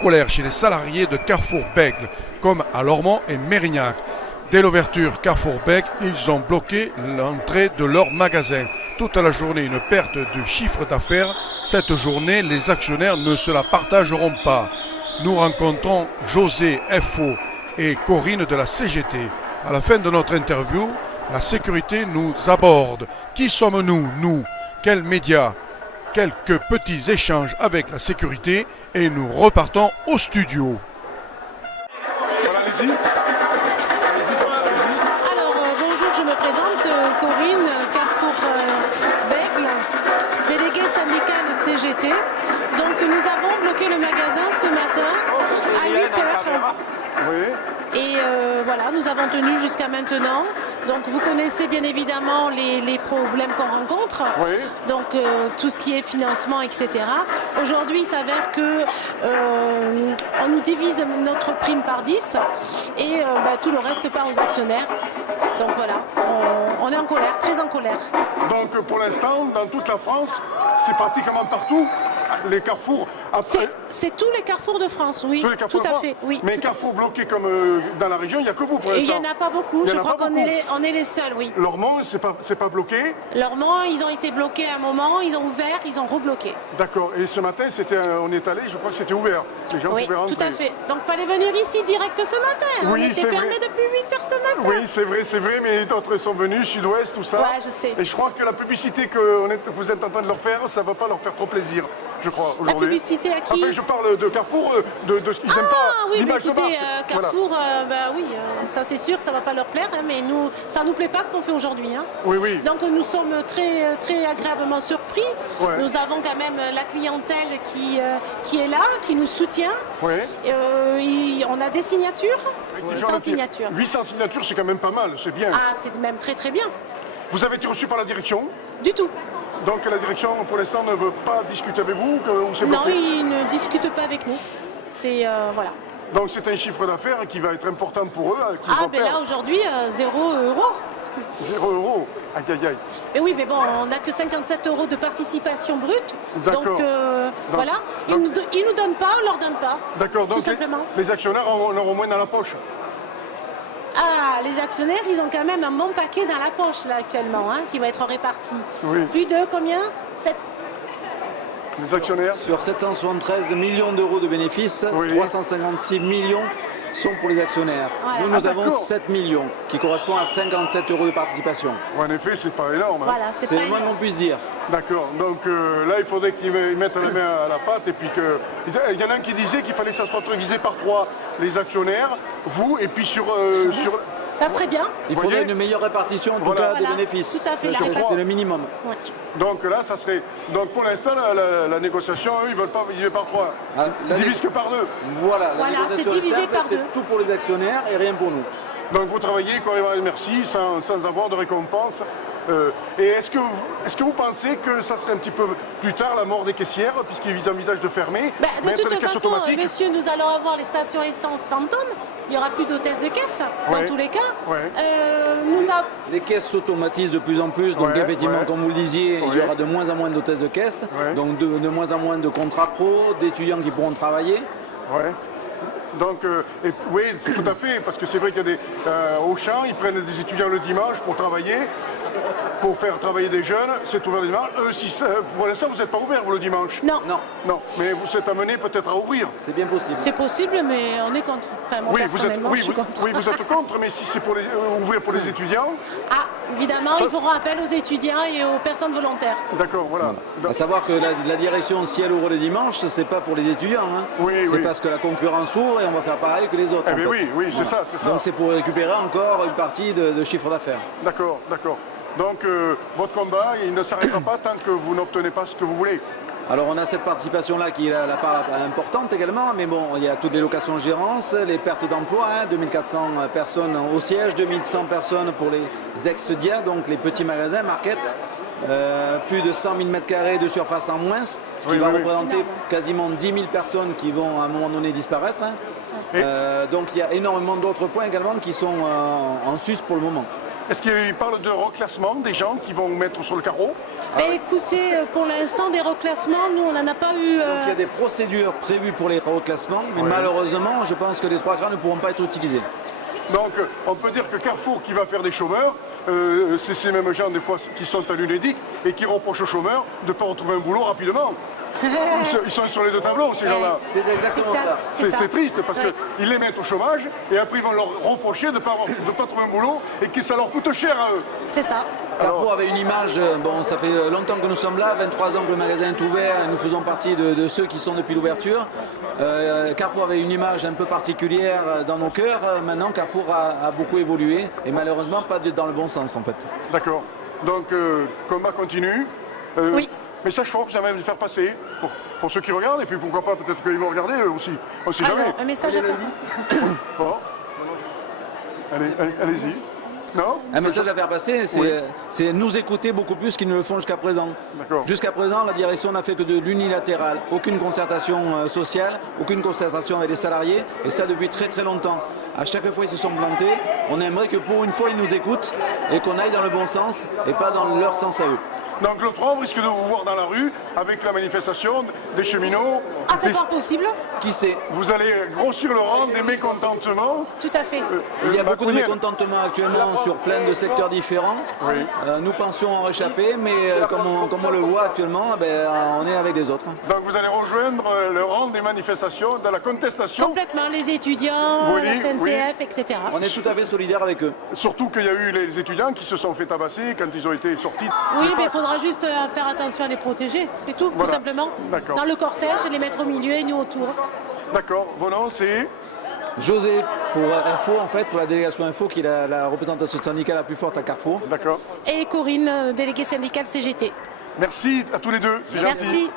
colère chez les salariés de Carrefour Bègle, comme à Lormont et Mérignac. Dès l'ouverture Carrefour Bègle, ils ont bloqué l'entrée de leur magasin. Toute la journée, une perte de chiffre d'affaires. Cette journée, les actionnaires ne se la partageront pas. Nous rencontrons José FO et Corinne de la CGT. À la fin de notre interview, la sécurité nous aborde. Qui sommes-nous, nous? Quels médias? Quelques petits échanges avec la sécurité et nous repartons au studio. Voilà, allez-y. Alors, bonjour, je me présente, Corinne, Carrefour Bègle, déléguée syndicale CGT. Donc, nous avons bloqué le magasin ce matin à 8h. Oui. Et voilà, nous avons tenu jusqu'à maintenant. Donc, vous connaissez bien évidemment les problèmes qu'on rencontre. Oui. Donc, tout ce qui est financement, etc. Aujourd'hui, il s'avère que on nous divise notre prime par 10 et tout le reste part aux actionnaires. Donc voilà, on est en colère, très en colère. Donc pour l'instant, dans toute la France, c'est pratiquement partout, les carrefours. C'est tous les carrefours de France, oui, Tous les carrefours tout de à France. fait. Oui. Mais carrefours bloqués comme dans la région, il n'y a que vous pour Et il l'instant. n'y en a pas beaucoup, Il y je en a crois pas qu'on est les seuls, oui. Lormont, c'est pas bloqué. Lormont, ils ont été bloqués à un moment, ils ont ouvert, ils ont rebloqué. D'accord. Et ce matin, on est allé, je crois que c'était ouvert. Les gens Oui, pouvaient rentrer. tout à fait. Donc fallait venir ici direct ce matin. Oui, On était c'est fermé vrai. depuis 8h ce matin. Oui, c'est vrai, mais d'autres sont venus, Sud-Ouest, tout ça. Ouais, je sais. Et je crois que la publicité que vous êtes en train de leur faire, ça ne va pas leur faire trop plaisir, je crois, La aujourd'hui. publicité à qui? Enfin, je parle de Carrefour, de ce qu'ils n'aiment pas. Ah oui, mais l'image de écoutez, marque. Voilà. Carrefour, oui, ça c'est sûr, ça va pas leur plaire, hein, mais nous, ça nous plaît pas ce qu'on fait aujourd'hui. Hein. Oui, oui. Donc nous sommes très, très agréablement surpris. Ouais. Nous avons quand même la clientèle qui est là, qui nous soutient. Oui. On a des signatures, Avec des gens 800 là, signatures. 800 signatures, c'est quand même pas mal, c'est bien. Ah, c'est même très très bien. Vous avez été reçu par la direction, Du tout. donc la direction pour l'instant ne veut pas discuter avec vous, ou c'est Non, bloqué. ils ne discutent pas avec nous. C'est voilà. Donc c'est un chiffre d'affaires qui va être important pour eux. Qu'ils Ah, vont ben perdre. là aujourd'hui, 0 euros. 0 €. Aïe, aïe, aïe. Mais oui, mais bon, on n'a que 57 euros de participation brute. D'accord. Donc voilà, ils donc- ne nous donnent pas, on leur donne pas. D'accord, donc Tout simplement. les actionnaires en auront moins dans la poche. Ah, les actionnaires, ils ont quand même un bon paquet dans la poche là actuellement, hein, qui va être réparti. Oui. Plus de combien 7. Les actionnaires. Sur 773 millions d'euros de bénéfices, Oui. 356 millions sont pour les actionnaires. Voilà. Nous, Ah, nous avons d'accord. 7 millions, qui correspond à 57 euros de participation. En effet, c'est pas énorme. hein. Voilà, c'est C'est pas le moins qu'on puisse dire. D'accord, donc là il faudrait qu'ils mettent la main à la pâte et puis que. Il y en a un qui disait qu'il fallait que ça soit divisé par 3, les actionnaires, vous, et puis sur. Ça serait bien. Il Vous faudrait voyez une meilleure répartition en tout Voilà. cas des Voilà, bénéfices. tout à fait, C'est- la C'est le minimum. Ouais. Donc là, ça serait. Donc pour l'instant, la négociation, eux, ils veulent pas diviser par 3. Ah, Ils la né- divisent que par 2. Voilà, la Voilà, négociation c'est divisé est simple, par c'est deux. tout pour les actionnaires et rien pour nous. Donc vous travaillez, quoi, merci, sans avoir de récompense. Et est-ce que vous pensez que ça serait un petit peu plus tard la mort des caissières, puisqu'ils envisagent de fermer, Bah, de mettre toute les caisses façon, automatiques? monsieur, nous allons avoir les stations essence fantômes. Il n'y aura plus d'hôtesse de caisse, dans Ouais. tous les cas. Ouais. Les caisses s'automatisent de plus en plus, donc Ouais, effectivement, ouais. comme vous le disiez, il Ouais. y aura de moins en moins d'hôtesses de caisse, Ouais. donc de moins en moins de contrats pro, d'étudiants qui pourront travailler. Ouais. Donc, oui, c'est tout à fait, parce que c'est vrai qu'il y a des. Au champ, ils prennent des étudiants le dimanche pour travailler, pour faire travailler des jeunes, c'est ouvert le dimanche. Pour l'instant, vous n'êtes pas ouvert vous, le dimanche. Non, Non, Non, mais vous êtes amené peut-être à ouvrir. c'est bien possible. c'est possible, mais on est contre. Enfin, moi, Oui, vous êtes, personnellement, oui, je suis vous, contre. oui, vous êtes contre, mais si c'est pour ouvrir pour les étudiants, Ah, évidemment, Ça, ils feront appel aux étudiants et aux personnes volontaires. d'accord, voilà. À savoir que la direction, si elle ouvre le dimanche, c'est pas pour les étudiants. Hein. Oui, c'est oui. parce que la concurrence ouvre et on va faire pareil que les autres. Eh en bien fait. oui, oui, c'est ça, c'est ça. Donc c'est pour récupérer encore une partie de chiffre d'affaires. D'accord, d'accord. Donc, votre combat, il ne s'arrêtera pas tant que vous n'obtenez pas ce que vous voulez. Alors on a cette participation-là qui est la part importante également, mais bon, il y a toutes les locations-gérance, les pertes d'emploi, 2400 personnes au siège, 2100 personnes pour les ex-DIA, donc les petits magasins, market, plus de 100 000 m² de surface en moins, ce qui Oui, va oui, oui. représenter quasiment 10 000 personnes qui vont à un moment donné disparaître. Et- Donc il y a énormément d'autres points également qui sont en sus pour le moment. Est-ce qu'il parle de reclassement des gens qui vont mettre sur le carreau? Mais écoutez, pour l'instant, des reclassements, nous, on n'en a pas eu. Donc il y a des procédures prévues pour les reclassements, mais malheureusement, je pense que les 3 crans ne pourront pas être utilisés. Donc on peut dire que Carrefour qui va faire des chômeurs, c'est ces mêmes gens des fois qui sont à l'UNEDIC et qui reprochent aux chômeurs de ne pas retrouver un boulot rapidement. Ils sont sur les 2 tableaux, ces gens-là. C'est exactement ça. C'est triste parce qu'ils les mettent au chômage et après ils vont leur reprocher de ne pas trouver un boulot et que ça leur coûte cher à eux. C'est ça. Carrefour avait une image, bon ça fait longtemps que nous sommes là, 23 ans que le magasin est ouvert, et nous faisons partie de ceux qui sont depuis l'ouverture. Carrefour avait une image un peu particulière dans nos cœurs, maintenant Carrefour a beaucoup évolué et malheureusement pas dans le bon sens en fait. D'accord. Donc combat continue. Oui. Message fort que ça va me faire passer pour ceux qui regardent et puis pourquoi pas peut-être qu'ils vont regarder eux aussi. On sait jamais. Alors, un message à faire passer. Bon. Allez-y. Non? Un message à faire passer, c'est nous écouter beaucoup plus qu'ils ne le font jusqu'à présent. Jusqu'à présent, la direction n'a fait que de l'unilatéral. Aucune concertation sociale, aucune concertation avec les salariés, et ça depuis très très longtemps. À chaque fois, ils se sont plantés. On aimerait que pour une fois, ils nous écoutent et qu'on aille dans le bon sens et pas dans leur sens à eux. Donc le 3, on risque de vous voir dans la rue avec la manifestation des cheminots. Ah, c'est fort possible. Qui sait? Vous allez grossir le rang des mécontentements. Tout à fait. Il y a beaucoup de mécontentements actuellement sur plein de secteurs différents. Oui. Nous pensions en réchapper, mais comme on le voit actuellement, on est avec les autres. Donc vous allez rejoindre le rang des manifestations, de la contestation. Complètement, les étudiants, Oui, la SNCF, oui. etc. On est tout à fait solidaires avec eux. Surtout qu'il y a eu les étudiants qui se sont fait tabasser quand ils ont été sortis. Oui, mais il faudra juste faire attention à les protéger, c'est tout, Voilà. tout simplement. D'accord. Dans le cortège, et les mettre au milieu et nous autour. D'accord. Vos noms, c'est José, pour Info, en fait, pour la délégation Info, qui est la représentation syndicale la plus forte à Carrefour. D'accord. Et Corinne, déléguée syndicale CGT. Merci à tous les deux. C'est gentil. Merci.